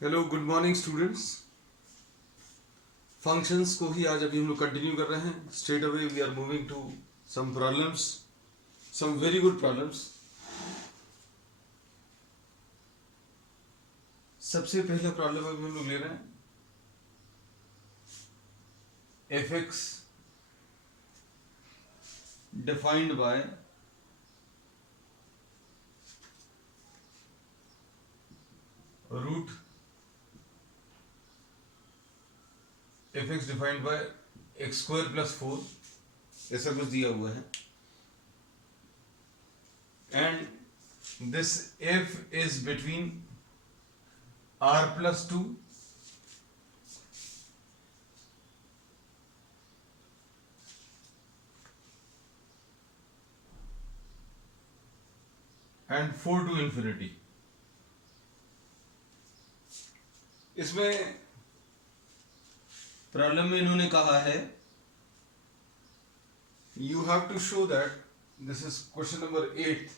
Hello good morning students. Functions को ही आज अभी हम लोग कंटिन्यू कर रहे हैं। Straight away we are moving to some problems, some very good problems. सबसे पहला प्रॉब्लम अभी हम लोग ले रहे हैं F X defined by root F X defined by X square plus 4, ऐसा कुछ दिया हुआ है। And this F is between r+2 and 4 to infinity। इसमें प्रॉब्लम में इन्होंने कहा है you have to show that, this is question number 8,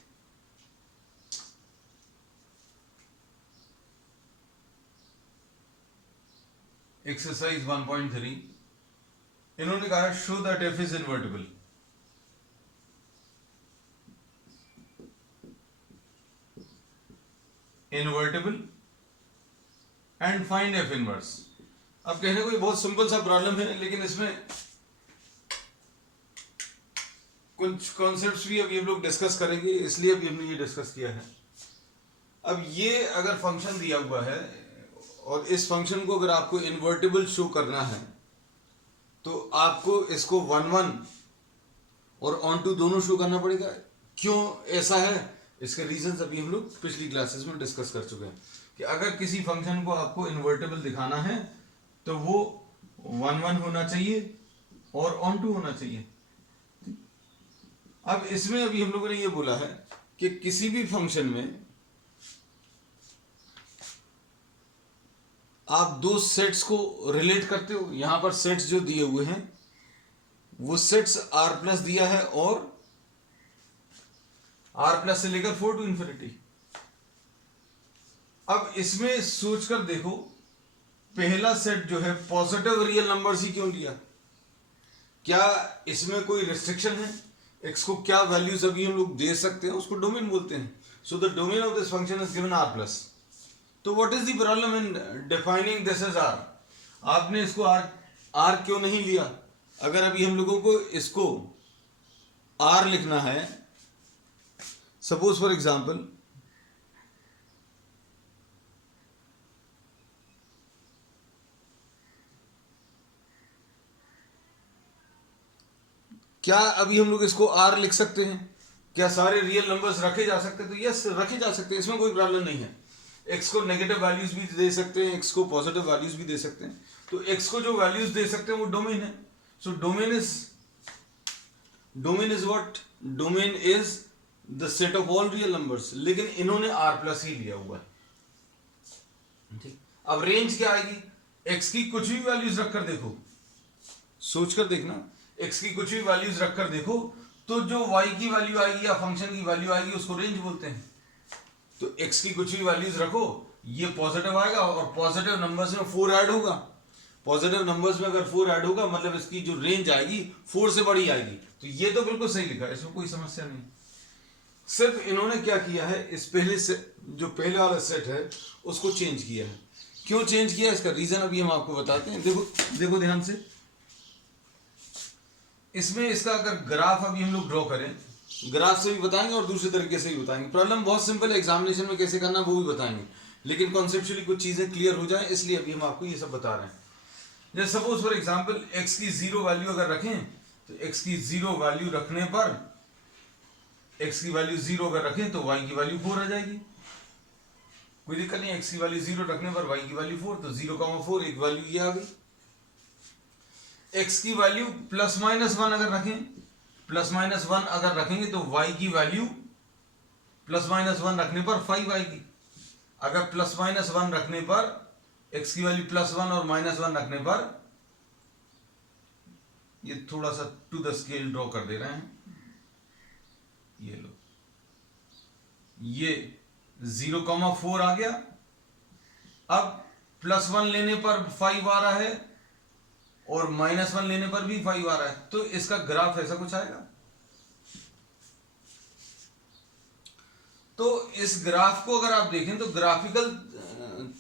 exercise 1.3। इन्होंने कहा show that F is invertible. Invertible and find F inverse. अब कहने को ये बहुत सिंपल सा प्रॉब्लम है, लेकिन इसमें कुछ कॉन्सेप्ट्स भी अभी हम लोग डिस्कस करेंगे, इसलिए अभी हमने ये डिस्कस किया है। अब ये अगर फंक्शन दिया हुआ है और इस फंक्शन को अगर आपको इन्वर्टिबल शो करना है तो आपको इसको 1 और ऑन टू दोनों शो करना पड़ेगा। क्यों ऐसा है, इसके रीजंस अभी हम लोग पिछली क्लासेस में डिस्कस कर चुके हैं कि अगर किसी फंक्शन को आपको इन्वर्टिबल दिखाना है तो वो 1 होना चाहिए और ऑन टू होना चाहिए। अब इसमें अभी हम लोगों ने ये बोला है कि किसी भी फंक्शन में आप दो सेट्स को रिलेट करते हो। यहां पर सेट्स जो दिए हुए हैं वो सेट्स r+ दिया है और r+ से लेकर 4 to infinity। अब इसमें सोचकर देखो, पहला सेट जो है पॉजिटिव रियल नंबर्स ही क्यों लिया? क्या इसमें कोई रिस्ट्रिक्शन है? x को क्या वैल्यूज अभी हम लोग दे सकते हैं, उसको डोमेन बोलते हैं। So the domain of this function is given r+। तो what is the problem in defining this as r? आपने इसको r क्यों नहीं लिया? अगर अभी हम लोगों को इसको r लिखना है, सपोज फॉर एग्जांपल क्या अभी हम लोग इसको r लिख सकते हैं? क्या सारे रियल नंबर्स रखे जा सकते हैं? तो यस, रखे जा सकते हैं, इसमें कोई प्रॉब्लम नहीं है। x को नेगेटिव वैल्यूज भी दे सकते हैं, x को पॉजिटिव वैल्यूज भी दे सकते हैं। तो x को जो वैल्यूज दे सकते हैं वो डोमेन है। So domain is what? Domain is the set of all real numbers. लेकिन इन्होंने r+ ही लिया हुआ है। ठीक, अब रेंज क्या आएगी? x की कुछ भी वैल्यूज रखकर देखो, सोचकर देखना, x की कुछ भी वैल्यूज रखकर देखो, तो जो y की वैल्यू आएगी या फंक्शन की वैल्यू आएगी उसको रेंज बोलते हैं। तो x की कुछ भी वैल्यूज रखो, ये पॉजिटिव आएगा और पॉजिटिव नंबर्स में 4 ऐड होगा। पॉजिटिव नंबर्स में अगर 4 ऐड होगा मतलब इसकी जो रेंज आएगी 4 से बड़ी आएगी। तो ये तो बिल्कुल सही लिखा है, इसमें कोई समस्या नहीं। सिर्फ इन्होंने क्या किया है, इस पहले से जो पहले वाला सेट है उसको चेंज किया है। क्यों चेंज किया, इसका रीजन अभी हम आपको बताते हैं। देखो ध्यान से, इसमें इसका अगर ग्राफ अभी हम लोग ड्रॉ करें, ग्राफ से भी बताएंगे और दूसरे तरीके से भी बताएंगे। प्रॉब्लम बहुत सिंपल है, एग्जामिनेशन में कैसे करना वो भी बताएंगे, लेकिन कॉन्सेप्चुअली कुछ चीजें क्लियर हो जाए इसलिए अभी हम आपको ये सब बता रहे हैं। जैसे सपोज फॉर एग्जांपल x की 0 वैल्यू अगर रखें तो x की 0 वैल्यू रखने पर, x की वैल्यू 0 अगर रखें तो y की वैल्यू 4 आ जाएगी। कोई दिक्कत नहीं, x की वैल्यू 0 रखने पर y की वैल्यू 4, तो 0,4 एक वैल्यू ये आ गई। x की वैल्यू +-1 अगर रखें, +-1 अगर रखेंगे तो y की वैल्यू +-1 रखने पर 5 आएगी। अगर +-1 रखने पर x की वैल्यू +1 और -1 रखने पर, ये थोड़ा सा टू द स्केल ड्रॉ कर दे रहे हैं, ये लो, ये 0,4 आ गया। अब +1 लेने पर 5 आ रहा है और -1 लेने पर भी 5 आ रहा है, तो इसका ग्राफ ऐसा कुछ आएगा। तो इस ग्राफ को अगर आप देखें तो ग्राफिकल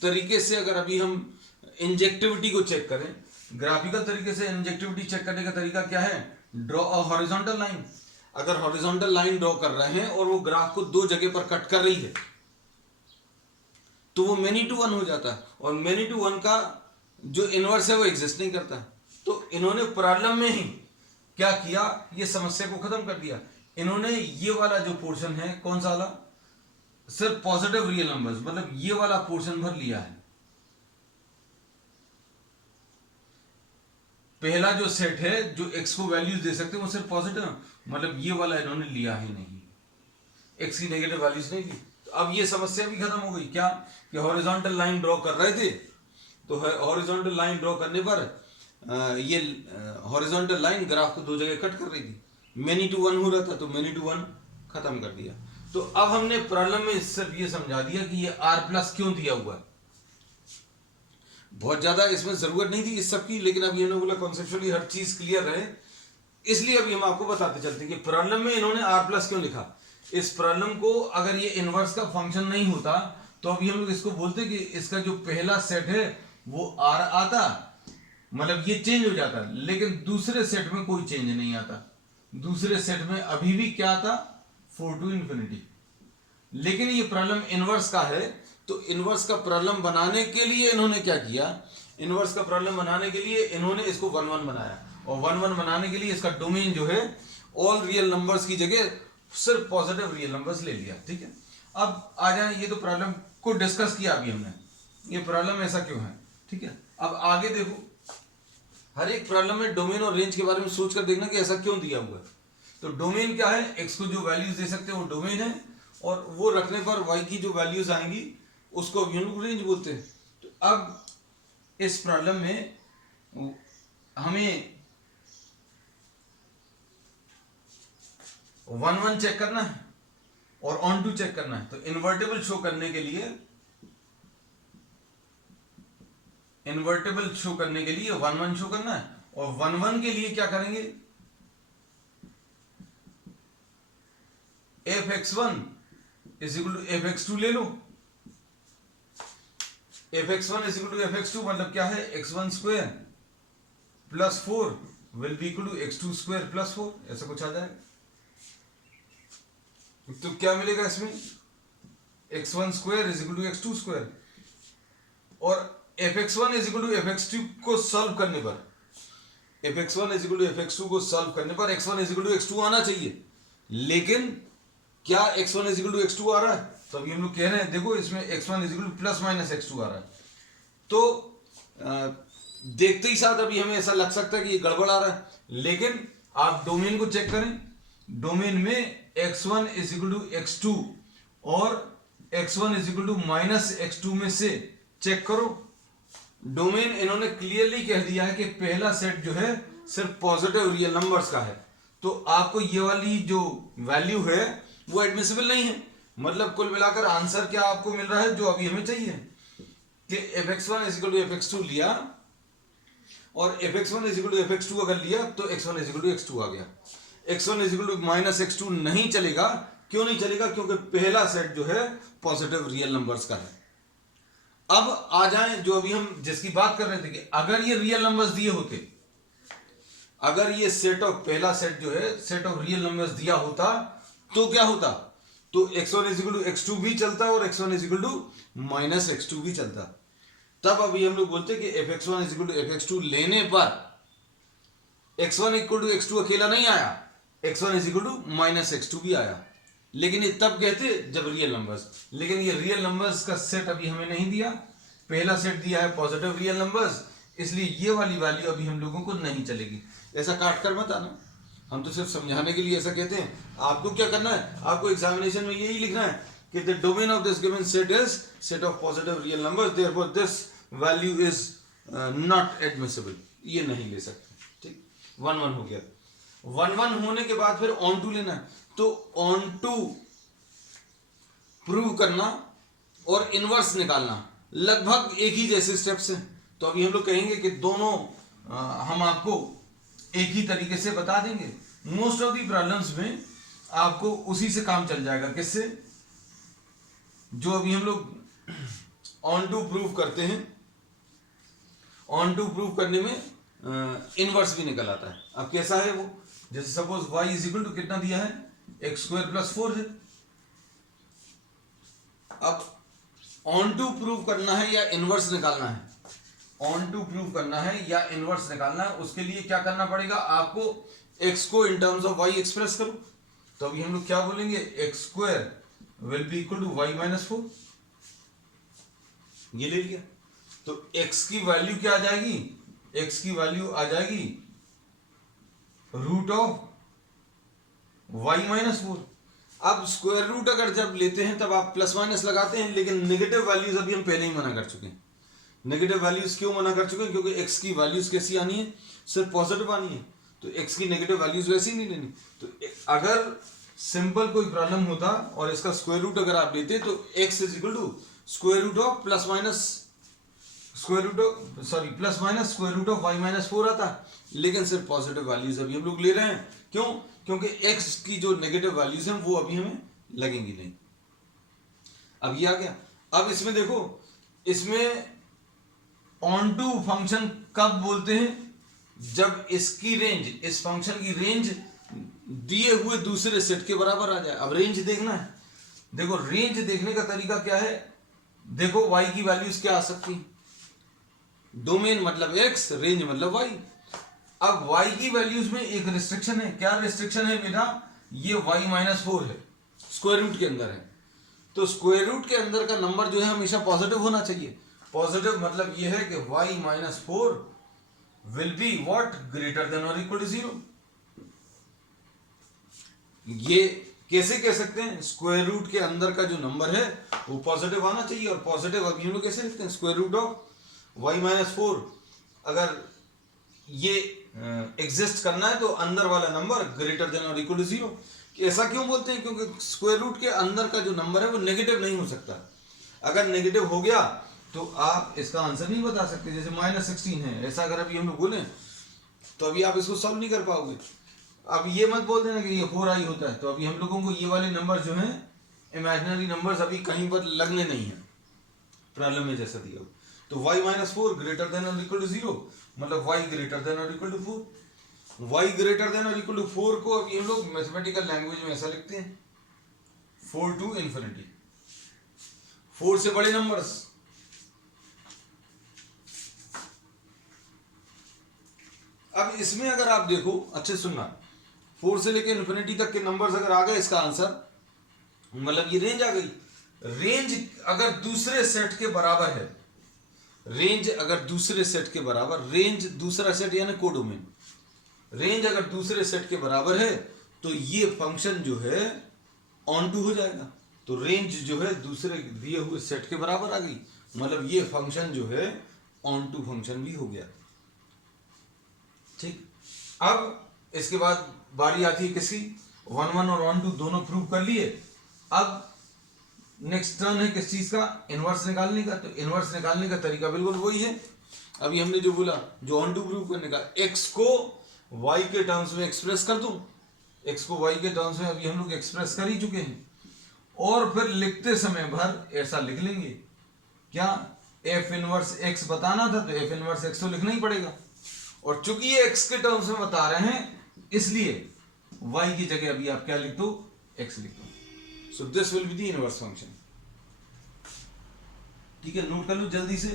तरीके से अगर अभी हम इंजेक्टिविटी को चेक करें, ग्राफिकल तरीके से इंजेक्टिविटी चेक करने का तरीका क्या है, ड्रॉ अ हॉरिजॉन्टल लाइन। अगर हॉरिजॉन्टल लाइन ड्रॉ कर रहे हैं और वो ग्राफ को दो जगह पर कट कर रही है तो वो मेनी टू वन हो जाता है, और मेनी टू वन का जो इनवर्स है वो एग्जिस्ट नहीं करता। तो इन्होंने प्रॉब्लम में ही क्या किया, ये समस्या को खत्म कर दिया। इन्होंने ये वाला जो पोर्शन है, कौन सा वाला, सिर्फ पॉजिटिव रियल नंबर्स, मतलब ये वाला पोर्शन भर लिया है। पहला जो सेट है जो x को वैल्यूज दे सकते हैं वो सिर्फ पॉजिटिव, मतलब ये वाला इन्होंने लिया ही नहीं, x की नेगेटिव वैल्यूज नहीं दी। तो अब ये समस्या भी खत्म हो गई, क्या कि हॉरिजॉन्टल लाइन ड्रॉ कर रहे थे, तो हॉरिजॉन्टल लाइन ड्रॉ करने पर ये हॉरिजॉन्टल लाइन ग्राफ को दो जगह कट कर रही थी, मेनी टू वन हो रहा था, तो मेनी टू वन खत्म कर दिया। तो अब हमने प्रॉब्लम में सिर्फ ये समझा दिया कि ये r+ क्यों दिया हुआ है। बहुत ज्यादा इसमें जरूरत नहीं थी इस सब की, लेकिन अब ये लोग बोला कॉन्सेप्चुअली हर चीज क्लियर रहे, इसलिए अभी हम आपको बताते चलते कि प्रॉब्लम में इन्होंने r+ क्यों लिखा। इस प्रॉब्लम को अगर ये इनवर्स का फंक्शन नहीं होता तो अभी हम लोग इसको बोलते कि इसका जो पहला सेट है वो r आता, मतलब ये चेंज हो जाता, लेकिन दूसरे सेट में कोई चेंज नहीं आता। दूसरे सेट में अभी भी क्या आता, 4 to ∞। लेकिन ये प्रॉब्लम इनवर्स का है, तो इनवर्स का प्रॉब्लम बनाने के लिए इन्होंने क्या किया, इनवर्स का प्रॉब्लम बनाने के लिए इन्होंने इसको 1 1 बनाया, और 1 1 बनाने के लिए इसका डोमेन जो है ऑल रियल नंबर्स की जगह सिर्फ पॉजिटिव रियल नंबर्स ले लिया। ठीक है, अब आ जाए, ये तो प्रॉब्लम को डिस्कस किया अभी हमने, ये प्रॉब्लम ऐसा क्यों है। ठीक है, अब आगे देखो, हर एक प्रॉब्लम में डोमेन और रेंज के बारे में सोच कर देखना कि ऐसा क्यों दिया हुआ है। तो डोमेन क्या है, एक्स को जो वैल्यूज दे सकते हैं वो डोमेन है, और वो रखने पर वाई की जो वैल्यूज आएंगी उसको यूनिक रेंज बोलते हैं। तो अब इस प्रॉब्लम में हमें 1 1 चेक करना है और ऑन टू चेक करना है। तो इन्वर्टेबल शो करने के लिए 1 1 शो करना है, और 1 1 के लिए क्या करेंगे, fx1 = fx2 ले लो। fx1 = fx2 मतलब क्या है, x1² + 4 will be equal to x2² + 4, ऐसा कुछ आ जाएगा। तो क्या मिलेगा इसमें, x1² = x2², और fx1 = fx2 को सॉल्व करने पर, fx1 = fx2 को सॉल्व करने पर x1 = x2 आना चाहिए, लेकिन क्या x1 = x2 आ रहा है। तो अभी हम लोग कह रहे हैं, देखो इसमें x1 = ± x2 आ रहा है, तो देखते ही साथ अभी हमें ऐसा लग सकता है कि ये गड़बड़ आ रहा है, लेकिन आप डोमेन को चेक करें, डोमेन में x1 = x2 और x1 = -x2 में से चेक करो। डोमेन इन्होंने क्लियरली कह दिया है कि पहला सेट जो है सिर्फ पॉजिटिव रियल नंबर्स का है, तो आपको ये वाली जो वैल्यू है वो एडमिसिबल नहीं है। मतलब कुल मिलाकर आंसर क्या आपको मिल रहा है, जो अभी हमें चाहिए कि fx1 = fx2 लिया, और fx1 = fx2 अगर लिया तो x1 = x2 आ गया। x1 = -x2 नहीं चलेगा, क्यों नहीं चलेगा, क्योंकि पहला सेट जो है पॉजिटिव रियल नंबर्स का है। अब आ जाएं जो अभी हम जिसकी बात कर रहे थे कि अगर ये रियल नंबर्स दिए होते, अगर ये पहला सेट जो है सेट ऑफ रियल नंबर्स दिया होता तो क्या होता, तो x1 = x2 भी चलता और x1 = -x2 भी चलता। तब अभी हम लोग बोलते कि fx1 = fx2 लेने पर x1 = x2 अकेला नहीं आया, x1 = -x2 भी आया, लेकिन ये तब कहते जब रियल नंबर्स, लेकिन ये रियल नंबर्स का सेट अभी हमें नहीं दिया, पहला सेट दिया है पॉजिटिव रियल नंबर्स, इसलिए ये वाली वैल्यू अभी हम लोगों को नहीं चलेगी। ऐसा काट कर मत आना, हम तो सिर्फ समझाने के लिए ऐसा कहते हैं। आपको क्या करना है, आपको एग्जामिनेशन में यही लिखना है कि the domain of this given set is set of positive real numbers, therefore this value is not admissible, ये नहीं ले सकते। ठीक, 1 1 हो गया। 1 1 होने के बाद फिर ऑन टू लेना है, तो ऑन टू प्रूव करना और इनवर्स निकालना, लगभग एक ही जैसे स्टेप्स हैं। तो अभी हम लोग कहेंगे कि दोनों हम आपको एक ही तरीके से बता देंगे। मोस्ट ऑफ दी प्रॉब्लम्स में आपको उसी से काम चल जाएगा। किससे? जो अभी हम लोग ऑन टू प्रूव करते हैं, ऑन टू प्रूव करने में इनवर्स भी निकल आता है। अब कैसा है वो? जैसे suppose y is equal to कितना दिया है, एक्स स्क्वायर प्लस 4 है। अब ऑन टू प्रूव करना है या इनवर्स निकालना है, ऑन टू प्रूव करना है या इनवर्स निकालना है, उसके लिए क्या करना पड़ेगा आपको? x को in terms of y express करो। तो अभी हम लोग क्या बोलेंगे? X square will be equal to y minus 4। ये ले लिया। तो x की वैल्यू क्या आ जाएगी? x की वैल्यू आ जाएगी रूट ऑफ y माइनस 4। अब स्क्वायर रूट अगर जब लेते हैं तब आप प्लस माइनस लगाते हैं, लेकिन नेगेटिव वैल्यूज अभी हम पहले ही मना कर चुके हैं। नेगेटिव वैल्यूज क्यों मना कर चुके हैं? क्योंकि x की वैल्यूज कैसी आनी है? सिर्फ पॉजिटिव आनी है। तो x की नेगेटिव वैल्यूज वैसी नहीं लेनी। तो अगर सिंपल कोई प्रॉब्लम होता और इसका स्क्वायर रूट अगर आप लेते तो x is equal to square root of plus minus square root of plus minus square root of y minus 4 आता, लेकिन सिर्फ पॉजिटिव वैल्यूज अभी हम लोग ले रहे हैं। क्यों? क्योंकि x की जो नेगेटिव वैल्यूज हैं वो अभी हमें लगेंगी नहीं। अब ये आ गया। अब इसमें देखो, इसमें ऑन टू फंक्शन कब बोलते हैं? जब इसकी रेंज, इस फंक्शन की रेंज दिए हुए दूसरे सेट के बराबर आ जाए। अब रेंज देखना है। देखो रेंज देखने का तरीका क्या है? देखो y की वैल्यूज क्या आ सकती है? डोमेन मतलब x, रेंज मतलब y। अब y की वैल्यूज में एक रिस्ट्रिक्शन है। क्या रिस्ट्रिक्शन है बेटा? ये y माइनस 4 है, स्क्वायर रूट के अंदर है। तो स्क्वायर रूट के अंदर का नंबर जो है हमेशा पॉजिटिव होना चाहिए। पॉजिटिव मतलब ये है कि y minus 4 will be what? Greater than और इक्वल टू 0। ये कैसे कह सकते हैं? स्क्वायर रूट के अंदर का जो नंबर है वो पॉजिटिव आना चाहिए। और पॉजिटिव अभी हम लोग कैसे लिखते हैं? Square root of y minus 4 अगर ये एग्जिस्ट करना है तो अंदर वाला नंबर ग्रेटर देन और इक्वल टू 0। ऐसा क्यों बोलते हैं? क्योंकि स्क्वायर रूट के अंदर का जो नंबर है वो नेगेटिव नहीं हो सकता। अगर नेगेटिव हो गया तो आप इसका आंसर नहीं बता सकते। जैसे -16 है, ऐसा अगर अभी हम लोग बोलें तो अभी आप इसको सॉल्व नहीं कर पाओगे। अब ये मत बोल देना कि ये 4i होता है। तो अभी हम लोगों को ये वाले नंबर जो हैं, इमेजिनरी नंबर्स, अभी कहीं पर लगने नहीं है प्रॉब्लम में जैसा दिया। तो y माइनस 4 ग्रेटर देन और इक्वल टू 0 मतलब y ग्रेटर देन और equal to 4। y greater than और इक्वल टू 4 को अभी हम लोग मैथमेटिकल लैंग्वेज में ऐसा लिखते हैं 4 टू इंफिनिटी। 4 से बड़े नंबर्स। अब इसमें अगर आप देखो, अच्छे सुनना, 4 से लेकर इंफिनिटी तक के नंबर्स अगर आ गए, इसका आंसर मतलब ये रेंज आ गई। रेंज अगर दूसरे सेट के बराबर है, रेंज अगर दूसरे सेट के बराबर, रेंज दूसरा सेट यानी कोडोमेन, रेंज अगर दूसरे सेट के बराबर है तो ये फंक्शन जो है ऑन टू हो जाएगा। तो रेंज जो है दूसरे दिए हुए सेट के बराबर आ गई, मतलब ये फंक्शन जो है ऑन टू फंक्शन भी हो गया। ठीक। अब इसके बाद बारी आती है किसी 1 1 और 1 2 दोनों प्रूव कर लिए। अब नेक्स्ट टर्न है किस चीज का? इनवर्स निकालने का। तो इनवर्स निकालने का तरीका बिल्कुल वही है। अभी हमने जो बोला, जो ऑन टू प्रूव करने का, x को y के टर्म्स में एक्सप्रेस कर दूं। x को y के टर्म्स में अभी हम लोग एक्सप्रेस कर ही चुके हैं, और फिर लिखते समय भर ऐसा लिख लेंगे। क्या? f इनवर्स x बताना था तो f इनवर्स x तो लिखना ही पड़ेगा। और चूंकि ये x के टर्म्स में बता रहे हैं इसलिए y की जगह अभी आप क्या लिख दो? x लिख दो। So this will be the inverse function. ठीक है, नोट कर लो जल्दी से।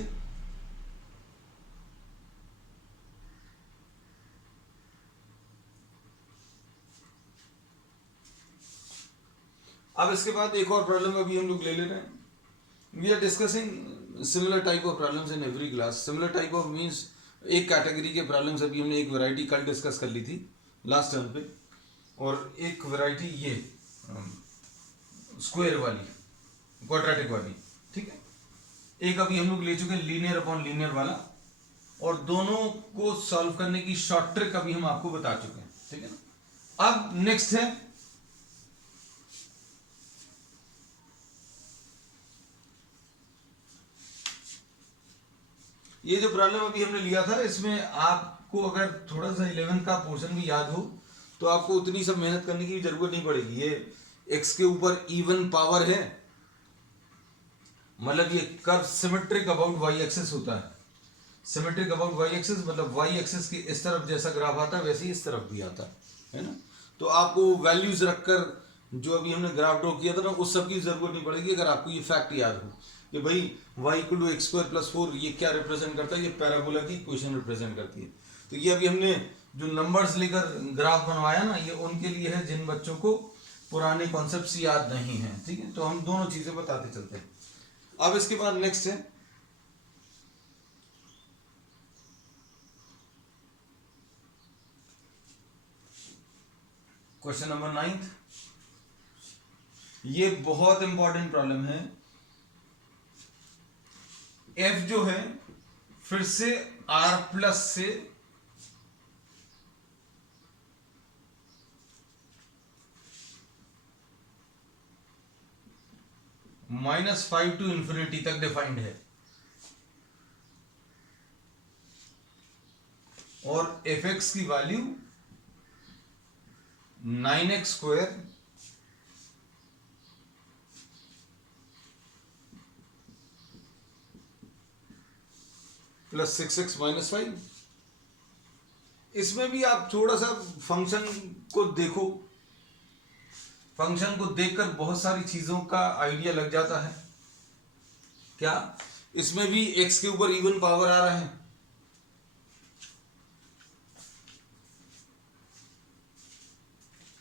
अब इसके बाद एक और प्रॉब्लम अभी हम लोग ले रहे हैं। We are discussing similar type of problems in every class. Similar type of means एक कैटेगरी के प्रॉब्लम्स अभी हमने एक वैरायटी कल डिस्कस कर ली थी लास्ट टर्म पे, और एक वैरायटी ये स्क्वायर वाली, क्वाड्रेटिक वाली। ठीक है, एक अभी हम लोग ले चुके हैं लीनियर अपॉन लीनियर वाला, और दोनों को सॉल्व करने की शॉर्ट ट्रिक अभी हम आपको बता चुके हैं। ठीक है ना। अब नेक्स्ट है ये जो प्रॉब्लम अभी हमने लिया था, इसमें आपको अगर थोड़ा सा 11 का पोर्शन भी याद हो तो आपको उतनी सब मेहनत करने की जरूरत नहीं पड़ेगी। ये x के ऊपर इवन पावर है, मतलब ये curve symmetric about y axis होता है। सिमेट्रिक अबाउट y एक्सिस मतलब y एक्सिस की इस तरफ जैसा ग्राफ आता है वैसे ही इस तरफ भी आता है ना। तो आपको वैल्यूज रखकर जो अभी हमने ग्राफ ड्रॉ किया था ना, उस सब की जरूरत नहीं पड़ेगी अगर आपको ये फैक्ट याद हो कि भाई y equal to X square plus 4 ये क्या रिप्रेजेंट करता है, ये पैराबोला की इक्वेशन रिप्रेजेंट करती है। तो ये अभी हमने जो नंबर्स लेकर ग्राफ बनवाया ना, ये उनके लिए है जिन बच्चों को पुराने कॉन्सेप्ट्स याद नहीं है, ठीक है। तो हम दोनों चीजें बताते चलते हैं। अब इसके बाद नेक्स्ट है क्वेश्चन नंबर 9। ये बहुत इंपॉर्टेंट प्रॉब्लम है। f जो है फिर से r प्लस से -5 टू इंफिनिटी तक डिफाइंड है, और fx की value 9x square plus 6x minus 5। इसमें भी आप थोड़ा सा फंक्शन को देखो, फंक्शन को देखकर बहुत सारी चीजों का आइडिया लग जाता है। क्या इसमें भी x के ऊपर इवन पावर आ रहा है,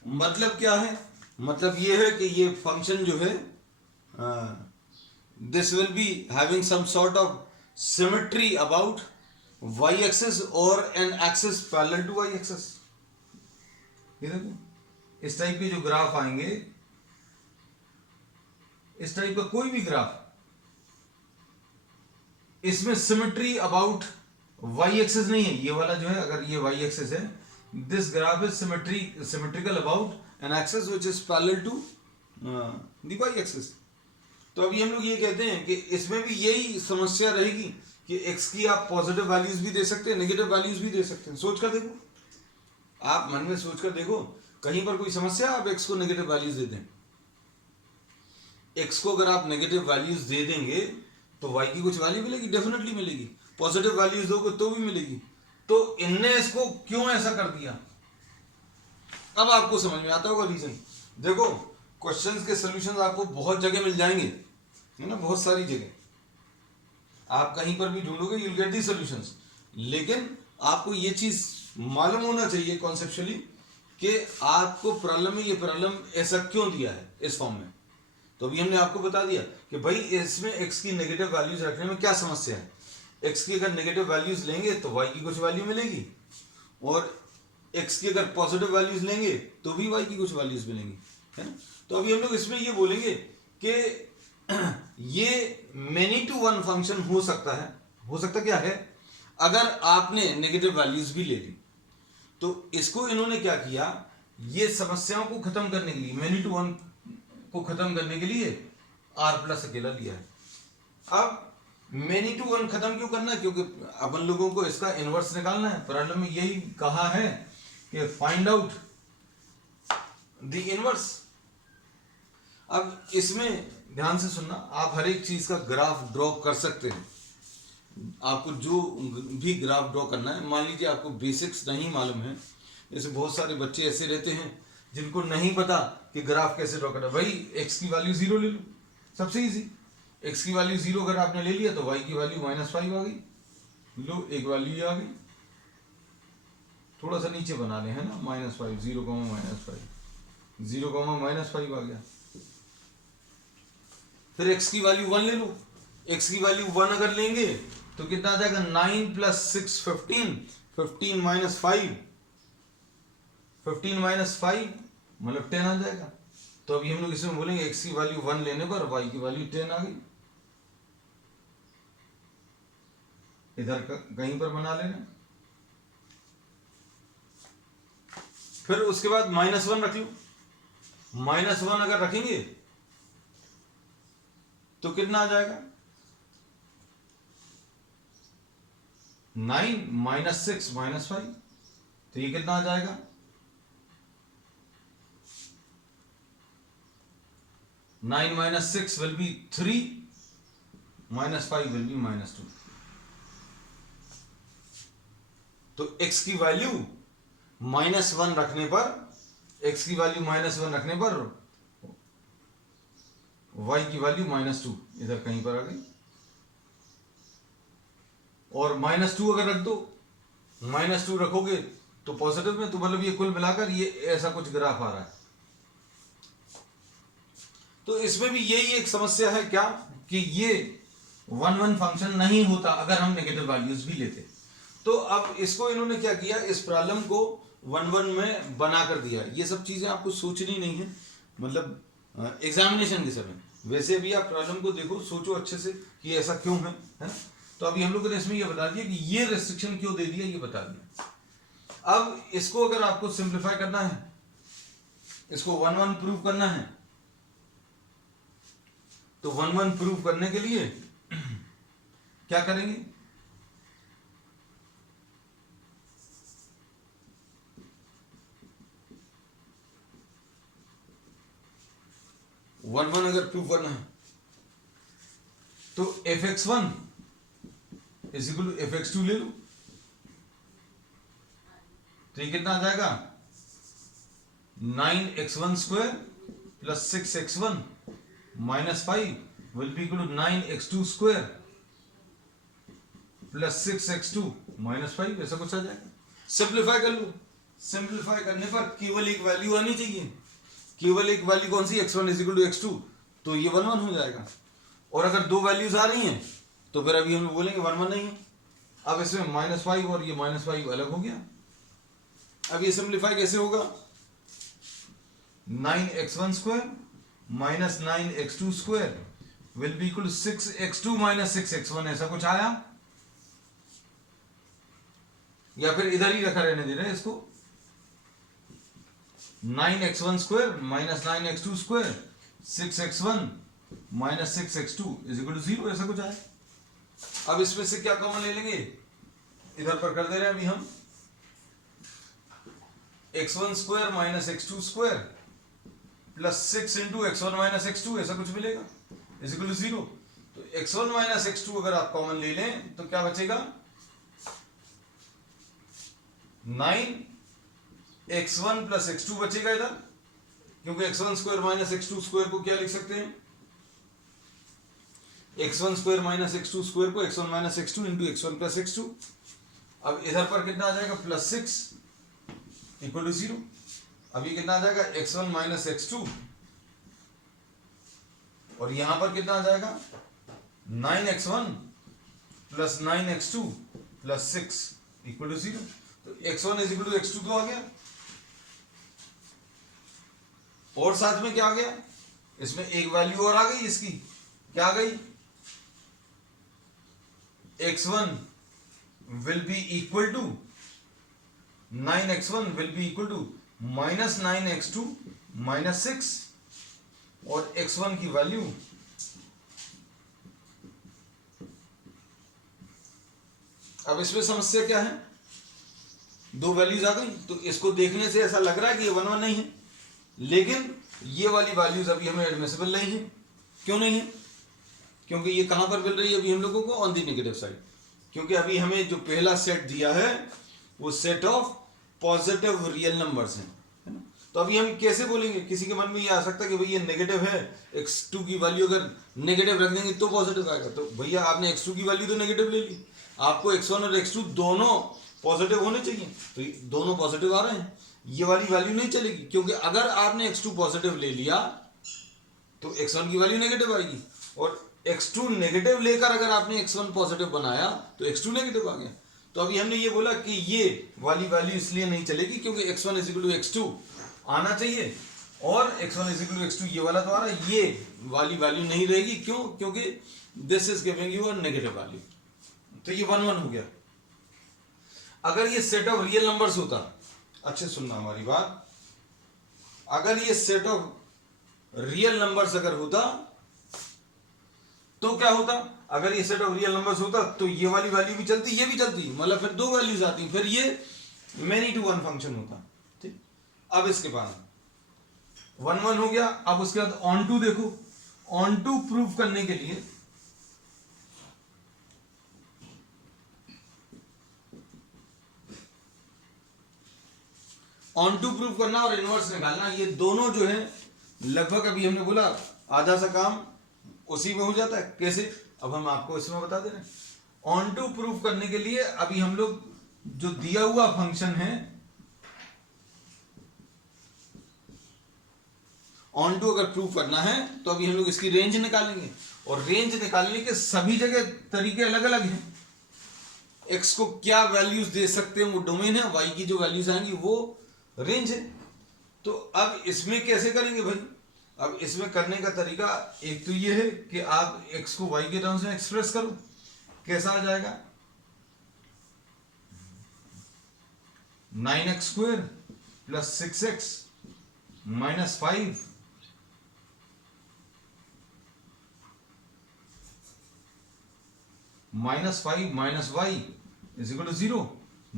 मतलब क्या है, मतलब ये है कि ये फंक्शन जो है this will be having some sort of symmetry about y axis और an axis parallel to y axis. ये देखो इस टाइप के जो ग्राफ आएंगे, इस टाइप का कोई भी ग्राफ, इसमें सिमेट्री अबाउट y एक्सिस नहीं है। ये वाला जो है, अगर ये y एक्सिस है, this graph is symmetrical about an axis which is parallel to the y axis. तो अभी हम लोग ये कहते हैं कि इसमें भी यही समस्या रहेगी कि x की आप पॉजिटिव वैल्यूज भी दे सकते हैं, नेगेटिव वैल्यूज भी दे सकते हैं। सोच कर देखो, आप मन में सोच कर देखो, कहीं पर कोई समस्या आप x को नेगेटिव वैल्यूज दे दें। x को अगर आप नेगेटिव वैल्यूज दे देंगे तो y की कुछ वैल्यू मिलेगी, डेफिनेटली मिलेगी। पॉजिटिव वैल्यूज दोगे तो भी मिलेगी। तो इनने इसको क्यों ऐसा कर दिया, अब आपको समझ में आता होगा रीजन। देखो क्वेश्चंस के सॉल्यूशंस आपको बहुत जगह मिल जाएंगे, है ना, बहुत सारी जगह आप कहीं पर भी ढूंढोगे you will get the solutions. लेकिन आपको ये चीज मालूम होना चाहिए कॉन्सेप्चुअली कि आपको प्रॉब्लम में ये प्रॉब्लम ऐसा क्यों दिया है इस फॉर्म में। तो अभी हमने आपको बता दिया कि भाई इसमें x की नेगेटिव वैल्यूज रखने में क्या समस्या है। x की अगर नेगेटिव वैल्यूज लेंगे तो y की कुछ वैल्यू मिलेगी, और x की अगर पॉजिटिव वैल्यूज लेंगे तो भी y की कुछ वैल्यूज मिलेंगी, है ना। तो अभी हम लोग इसमें ये बोलेंगे कि ये मेनी टू वन फंक्शन हो सकता है। हो सकता क्या है, अगर आपने नेगेटिव वैल्यूज भी ले ली। तो इसको इन्होंने क्या किया, ये समस्याओं को खत्म करने के लिए, मेनी टू वन को खत्म करने के लिए r प्लस अकेला लिया है। अब मेनी टू वन खत्म क्यों करना है, क्योंकि अपन लोगों को इसका इनवर्स निकालना है। प्रॉब्लम में यही कहा है कि फाइंड आउट द इनवर्स। अब इसमें ध्यान से सुनना, आप हर एक चीज का ग्राफ ड्रॉ कर सकते हैं। आपको जो भी ग्राफ ड्रॉ करना है, मान लीजिए आपको बेसिक्स नहीं मालूम है, जैसे बहुत सारे बच्चे ऐसे रहते हैं जिनको नहीं पता कि ग्राफ कैसे ड्रॉ करना है। भाई x की वैल्यू 0 ले लो, सबसे इजी। x की वैल्यू 0 अगर आपने ले लिया तो y की वैल्यू -5 आ गई। लो एक वैल्यू ये आ गई, थोड़ा सा नीचे बना ले, है ना, -5, 0, -5, 0, -5 आ गया। फिर x की वैल्यू 1 ले लो। x की वैल्यू 1 अगर लेंगे तो कितना आ जाएगा, 9 + 6 15, 15 - 5, 15 - 5 मतलब 10 आ जाएगा। तो अभी हम लोग इसमें बोलेंगे x की वैल्यू 1 लेने पर y की वैल्यू 10 आ गई। इधर कहीं पर बना लेना। फिर उसके बाद -1 रख लो। -1 अगर रखेंगे तो कितना आ जाएगा, 9 माइनस 6 माइनस 5, तो ये कितना आ जाएगा? 9 minus 6 will be 3, minus 5 will be minus 2. तो x की वैल्यू -1 रखने पर, x की वैल्यू -1 रखने पर y की वैल्यू -2 इधर कहीं पर आ गई, और -2 अगर रख दो, -2 रखोगे तो पॉजिटिव में, तो मतलब ये कुल मिलाकर ये ऐसा कुछ ग्राफ आ रहा है। तो इसमें भी यही एक समस्या है क्या, कि ये 1 फंक्शन नहीं होता अगर हम नेगेटिव वैल्यूज भी लेते। तो अब इसको इन्होंने क्या किया, इस प्रॉब्लम को 1 में बना कर दिया। ये सब चीजें आपको सोचनी नहीं है, मतलब एग्जामिनेशन के समय। वैसे भी आप प्रॉब्लम को देखो, सोचो अच्छे से कि ऐसा क्यों है ना। तो अभी हम लोगों ने इसमें ये बता दिया कि ये रेस्ट्रिक्शन क्यों दे दिया, ये बता दिया। अब इसको अगर आपको सिंप्लीफाई करना है, इसको 1 प्रूव करना है, तो 1 प्रूव करने के लिए क्या करेंगे, वन अगर प्रूव करना है तो fx1 is equal to fx2 ले लो। तो ये कितना आ जाएगा, 9x1 square plus 6x1 minus 5 will be equal to 9x2 square plus 6x2 minus 5, ऐसा कुछ आ जाएगा। सिंप्लीफाई कर लो, सिंप्लीफाई करने पर केवल एक वैल्यू आनी चाहिए, केवल एक वैल्यू कौन सी, x1 is equal to x2, तो ये 1 हो जाएगा। और अगर दो वैल्यूज आ रही हैं तो फिर अभी हम बोलेंगे 1 नहीं है। अब इसमें -5 और ये -5 अलग हो गया। अब ये सिंप्लीफाई कैसे होगा, 9x1 square minus 9x2 square will be equal 6x2 minus 6x1, ऐसा कुछ आया, या फिर इधर ही रखा रहने दे रहे हैं इसको, 9x1 square minus 9x2 square 6x1 minus 6x2 is equal to 0, ऐसा कुछ आया। अब इसमें से क्या कॉमन ले लेंगे, इधर पर कर दे रहे हैं अभी हम, x1 square minus x2 square plus 6 into x1 minus x2, ऐसा कुछ मिलेगा, इज इक्वल टू 0। तो x1 माइनस x2 अगर आप कॉमन ले लें तो क्या बचेगा, 9x1 प्लस x2 बचेगा इधर, क्योंकि x1 square minus x2 square को क्या लिख सकते हैं, x1 square minus x2 square को x1 minus x2 into x1 plus x2। अब इधर पर कितना आ जाएगा, प्लस 6 इक्वल टू 0। अब ये कितना आ जाएगा, x1 माइनस x2, और यहां पर कितना आ जाएगा, 9x1 plus 9x2 plus 6 equal to 0। तो x1 is equal to x2 तो आ गया, और साथ में क्या आ गया, इसमें एक वैल्यू और आ गई, इसकी क्या आ गई, x1 will be equal to 9x1 will be equal to minus 9x2 minus 6, और x1 की वैल्यू अब इसमें समस्या क्या है, दो वैल्यूज आ गई, तो इसको देखने से ऐसा लग रहा है कि ये 1 नहीं है, लेकिन ये वाली वैल्यूज अभी हमें एडमिसिबल नहीं है। क्यों नहीं है, क्योंकि ये कहां पर मिल रही है अभी हम लोगों को, ऑन दी नेगेटिव साइड, क्योंकि अभी हमें जो पहला सेट दिया है वो set of positive real numbers हैं, है ना। तो अभी हम कैसे बोलेंगे, किसी के मन में ये आ सकता है कि भाई ये नेगेटिव है, x2 की वैल्यू अगर नेगेटिव रख देंगे तो पॉजिटिव आएगा, तो भैया आपने x2 की वैल्यू तो नेगेटिव ले ली, आपको x1 और x2 दोनों पॉजिटिव होने चाहिए, तो दोनों पॉजिटिव आ रहे हैं, ये वाली वैल्यू नहीं चलेगी, क्योंकि अगर आपने x2 पॉजिटिव ले लिया तो x1 की वैल्यू नेगेटिव आएगी, और x2 नेगेटिव लेकर अगर आपने x1 पॉजिटिव बनाया तो x2 नेगेटिव आ गया। तो अभी हमने ये बोला कि ये वाली वैल्यू इसलिए नहीं चलेगी क्योंकि x1 is equal to x2 आना चाहिए, और x1 is equal to x2 ये वाला तो आ रहा है, ये वाली वैल्यू नहीं रहेगी, क्यों, क्योंकि this is giving you a negative value, तो ये 1 हो गया। अगर ये सेट ऑफ रियल नंबर्स होता, अच्छे सुनना हमारी बात, अगर ये सेट ऑफ रियल नंबर्स अगर होता तो क्या होता, अगर ये सेट ऑफ रियल नंबर्स होता तो ये वाली वैल्यू भी चलती, ये भी चलती, मतलब फिर दो वैल्यूज आती, फिर ये मेनी टू वन फंक्शन होता। ठीक, अब इसके बाद 1 1 हो गया। अब उसके बाद ऑन टू देखो, ऑन टू प्रूव करने के लिए ऑन टू प्रूव करना और इनवर्स निकालना, ये दोनों जो है लगभग अभी हमने बोला आधा सा काम उसी में हो जाता है। कैसे, अब हम आपको इसमें बता दे रहे हैं। ऑन टू प्रूव करने के लिए अभी हम लोग जो दिया हुआ फंक्शन है, ऑन टू अगर प्रूव करना है तो अभी हम लोग इसकी रेंज निकालेंगे, और रेंज निकालने के सभी जगह तरीके अलग अलग हैं। एक्स को क्या वैल्यूज दे सकते हैं वो डोमेन है, वाई की जो वैल्यूज आएंगी वो रेंज है। तो अब इसमें कैसे करेंगे भाई, अब इसमें करने का तरीका एक तो ये है कि आप x को y के टर्म्स में एक्सप्रेस करो। कैसा आ जाएगा, 9x square plus 6x minus 5 minus 5 is वाई to equal to 0।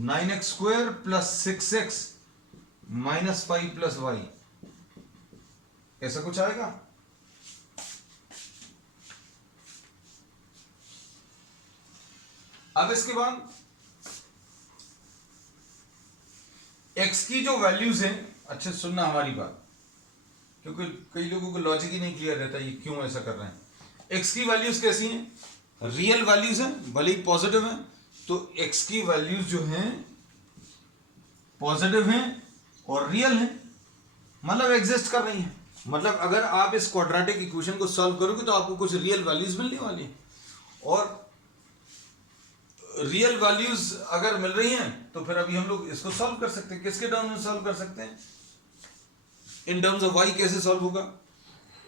9x square plus 6x minus 5 plus y, ऐसा कुछ आएगा। अब इसके बाद x की जो वैल्यूज हैं, अच्छे सुनना हमारी बात, क्योंकि कई लोगों को लॉजिक ही नहीं क्लियर रहता ये क्यों ऐसा कर रहे हैं। x की वैल्यूज कैसी हैं, रियल वैल्यूज हैं, भले ही पॉजिटिव हैं, तो x की वैल्यूज जो हैं पॉजिटिव हैं और रियल हैं, मतलब एग्जिस्ट कर रही हैं। मतलब अगर आप इस क्वाड्रेटिक इक्वेशन को सॉल्व करोगे तो आपको कुछ रियल वैल्यूज मिलने वाली हैं, और रियल वैल्यूज अगर मिल रही हैं तो फिर अभी हम लोग इसको सॉल्व कर सकते हैं। किसके टर्म्स में सॉल्व कर सकते हैं, इन टर्म्स ऑफ वाई। कैसे सॉल्व होगा,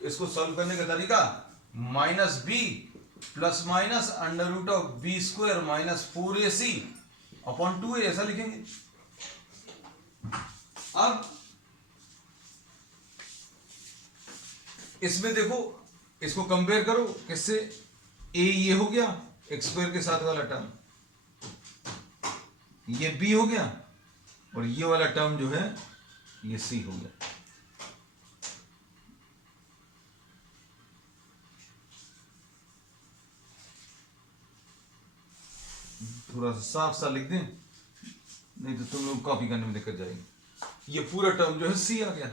इसको सॉल्व करने का तरीका minus b plus minus under root of b square minus 4ac upon 2a, ऐसा लिखेंगे। अब इसमें देखो, इसको कंपेयर करो किससे, a ये हो गया एक्स स्क्वायर के साथ वाला टर्म, ये b हो गया, और ये वाला टर्म जो है ये c हो गया। थोड़ा सा साफ सा लिख दें, नहीं तो तुम लोग कॉपी करने में दिक्कत जाएगी। ये पूरा टर्म जो है c आ गया।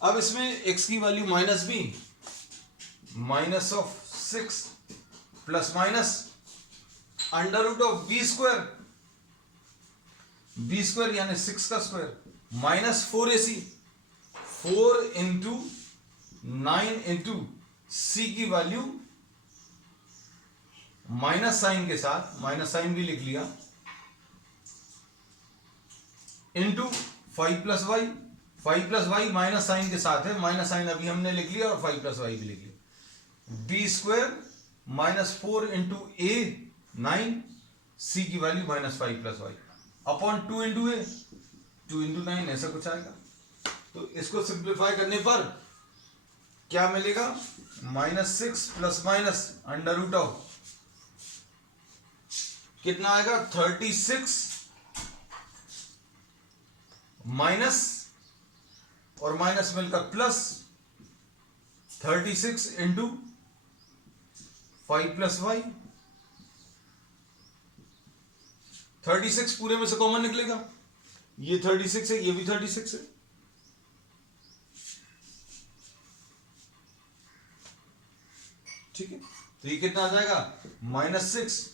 अब इसमें x की value minus b minus of 6 plus minus under root of b square यानी 6 का square minus 4ac, 4 into 9 into c की वैल्यू माइनस साइन के साथ, माइनस साइन भी लिख लिया, into 5 plus y, 5 plus y minus sign के साथ है, माइनस साइन अभी हमने लिख लिया और 5 प्लस वाई भी लिख लिया। B square minus 4 into A 9, C की value minus 5 plus Y upon 2 into A 2 into 9, ऐसा कुछ आएगा। तो इसको सिंप्लीफाई करने पर क्या मिलेगा, minus 6 plus minus under root of कितना आएगा 36 माइनस और माइनस मिलकर प्लस 36 इंटू 5 प्लस वाई। 36 पूरे में से कॉमन निकलेगा, ये 36 है, ये भी 36 है। ठीक है, तो ये कितना आ जाएगा, -6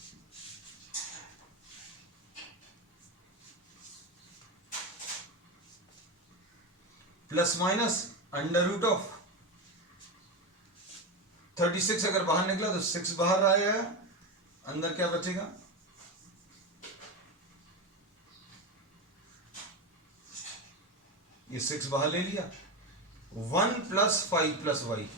plus minus under root of 36 अगर बाहर निकला तो 6 बाहर आएगा, अंदर क्या बचेगा, ये 6 बाहर ले लिया, 1 प्लस 5 प्लस वाई।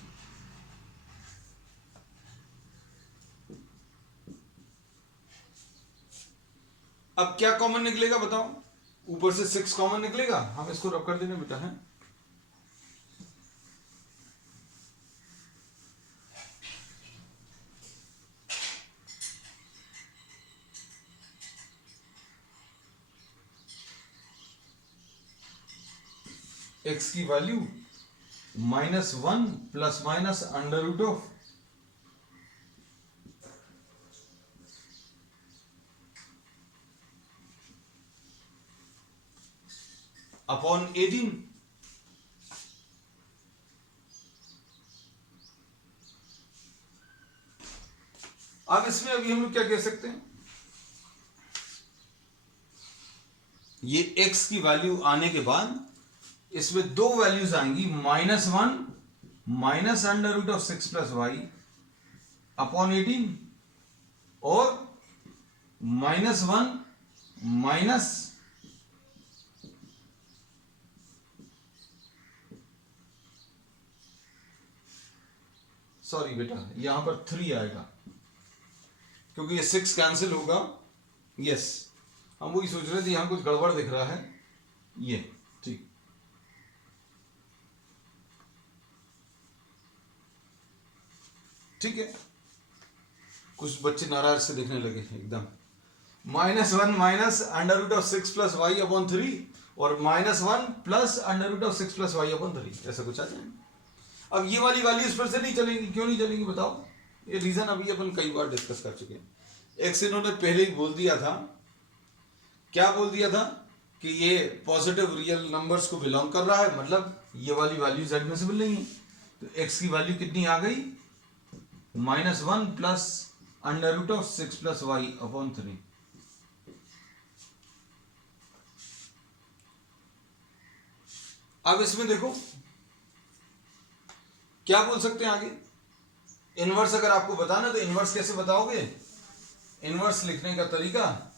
अब क्या कॉमन निकलेगा बताओ, ऊपर से 6 कॉमन निकलेगा, हम इसको रब कर देंगे बेटा है। x की value -1 plus minus under root of upon 18। अब इसमें अभी हम लोग क्या कह सकते हैं, ये x की वैल्यू आने के बाद इसमें दो वैल्यूज आएंगी, -1 minus under root of 6 plus Y upon 18 और -1 माइनस सॉरी बेटा यहां पर 3 आएगा क्योंकि ये 6 कैंसिल होगा। यस, हम वही सोच रहे थे, यहां कुछ गड़बड़ दिख रहा है। ये ठीक, ठीक है। कुछ बच्चे नाराज से दिखने लगे एकदम। -1 minus under root of 6 plus Y upon 3 और -1 plus under root of 6 plus Y upon 3, ऐसा कुछ आ जाएगा। अब ये वाली वैल्यू इस पर से नहीं चलेगी, क्यों नहीं चलेगी बताओ? ये रीजन अभी अपन कई बार डिस्कस कर चुके हैं। एक्स इन्होंने पहले ही बोल दिया था, क्या बोल दिया था कि ये पॉजिटिव रियल नंबर्स को बिलोंग कर रहा है, मतलब ये वाली वैल्यूज एडमिसिबल नहीं है। तो एक्स की वैल्यू कितनी आ गई, -1 plus under root of 6 plus Y upon 3। अब इसमें देखो क्या बोल सकते हैं आगे। इनवर्स अगर आपको बताना तो इनवर्स कैसे बताओगे? इनवर्स लिखने का तरीका,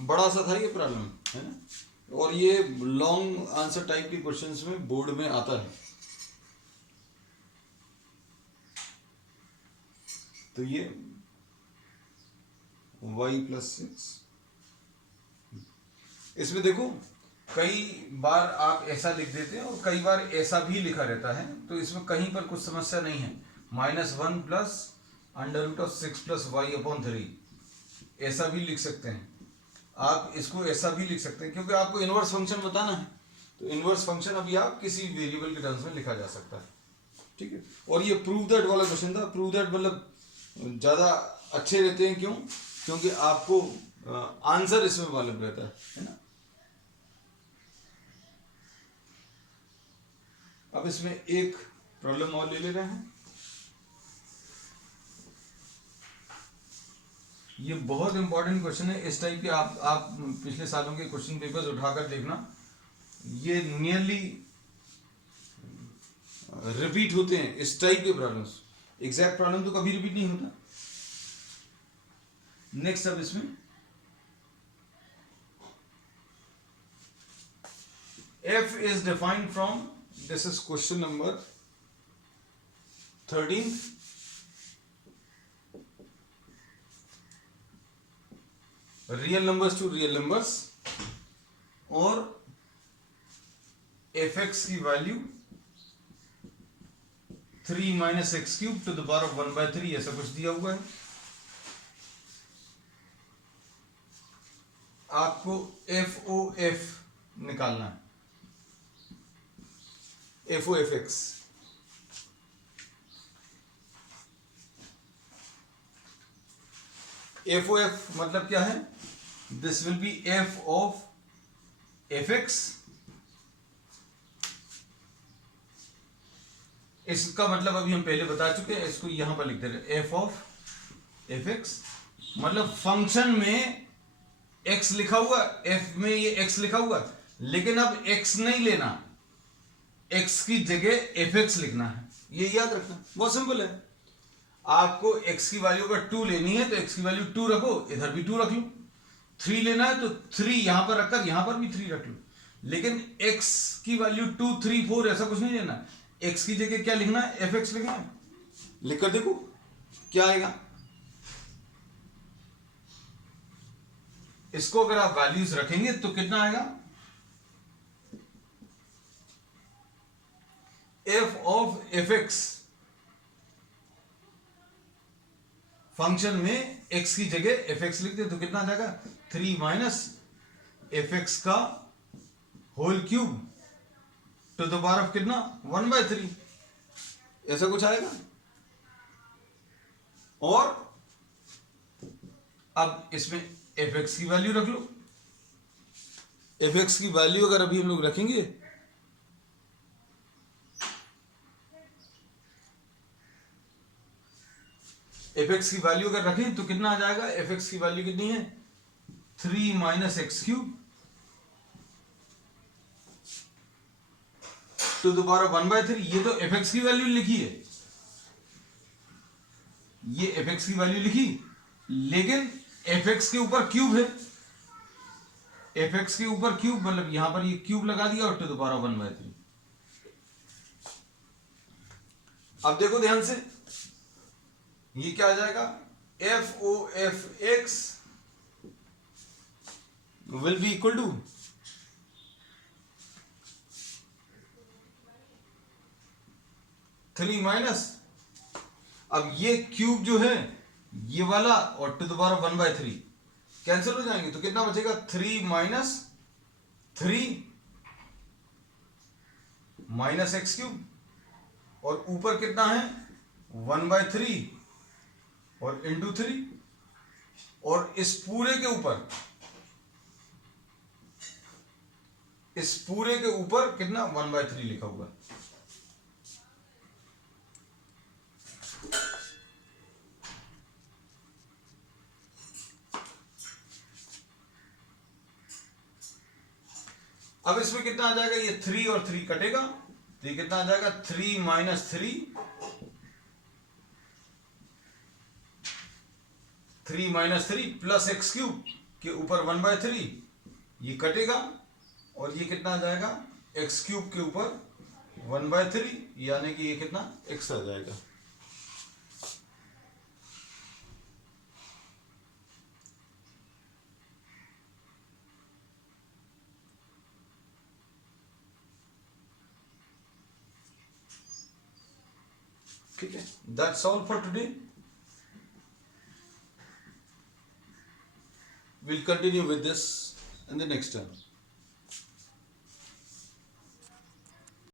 बड़ा सा था ये प्रॉब्लम, है ना, और ये लॉन्ग आंसर टाइप के क्वेश्चंस में बोर्ड में आता है। तो ये y + 6, इसमें देखो कई बार आप ऐसा लिख देते हैं और कई बार ऐसा भी लिखा रहता है, तो इसमें कहीं पर कुछ समस्या नहीं है। -1 plus under root of 6 plus Y upon 3 ऐसा भी लिख सकते हैं आप, इसको ऐसा भी लिख सकते हैं, क्योंकि आपको इनवर्स फंक्शन बताना है। तो इनवर्स फंक्शन अभी आप किसी वेरिएबल के टर्म्स में लिखा जा सकता है, ठीक है। और ये प्रूव दैट वाला क्वेश्चन था। प्रूव दैट मतलब ज़्यादा अच्छे रहते हैं, क्यों? क्योंकि आपको आंसर इसमें मालूम रहता है ना। अब इसमें एक प्रॉब्लम और ले रहे हैं। ये बहुत इंपॉर्टेंट क्वेश्चन है। इस टाइप के आप पिछले सालों के क्वेश्चन पेपर्स उठाकर देखना, ये नियरली रिपीट होते हैं इस टाइप के प्रॉब्लम्स। एग्जैक्ट प्रॉब्लम तो कभी रिपीट नहीं होता। नेक्स्ट अब इसमें f is defined from, this is question number 13, real numbers to real numbers, और fx की value 3 - x³ to the power of 1/3 ऐसा कुछ दिया हुआ है। आपको FOF निकालना है, FOFX। FOF मतलब क्या है? This will B f of fx। इसका मतलब अभी हम पहले बता चुके हैं, इसको यहां पर लिख दे रहे, f of fx मतलब फंक्शन में x लिखा हुआ, f में ये x लिखा हुआ, लेकिन अब x नहीं लेना, x की जगह fx लिखना है। ये याद रखना, बहुत सिंपल है। आपको x की वैल्यू अगर 2 लेनी है तो x की वैल्यू 2 रखो, इधर भी 2 रख लो। 3 लेना है तो 3 यहां पर रखकर यहां पर भी 3 रख लो, लेकिन x की वैल्यू 2, 3, 4 ऐसा कुछ नहीं लेना। x की जगह क्या लिखना है? fx लिखना है। लिखकर देखो क्या आएगा। इसको अगर आप वैल्यूज रखेंगे तो कितना आएगा, F of F x, function में x की जगह एफ एक्स लिख दे तो कितना आ जाएगा, 3 माइनस एफ एक्स का whole cube to the power of कितना, 1/3, ऐसा कुछ आएगा। और अब इसमें एफ एक्स की वैल्यू रख लो, एफ एक्स की वैल्यू अगर अभी हम लोग रखेंगे एफ एक्स की वैल्यू अगर रखें तो कितना आ जाएगा, एफ एक्स की वैल्यू कितनी है, 3 minus x cube to the power of 1/3। ये तो एफ एक्स की वैल्यू लिखी है, ये एफ एक्स की वैल्यू लिखी, लेकिन एफ एक्स के ऊपर क्यूब है, एफ एक्स के ऊपर क्यूब मतलब यहां पर ये क्यूब लगा दिया और टू द पावर ऑफ 1/3। अब देखो ध्यान से, ये क्या आ जाएगा, f o f x will be equal to 3 minus, अब ये क्यूब जो है ये वाला और to the power of 1/3 cancel हो जाएंगे तो कितना बचेगा, 3 माइनस 3 माइनस एक्स क्यूब, और ऊपर कितना है 1/3 और इंटू 3, और इस पूरे के ऊपर कितना 1/3 लिखा हुआ है। अब इसमें कितना आ जाएगा, ये 3 और 3 कटेगा तो ये कितना आ जाएगा, 3 माइनस 3 प्लस एक्स क्यूब के ऊपर 1/3, ये कटेगा और ये कितना आ जाएगा, एक्स क्यूब के ऊपर 1/3, यानी कि ये कितना एक्स आ जाएगा। ठीक है, that's all for today. We'll continue with this in the next term.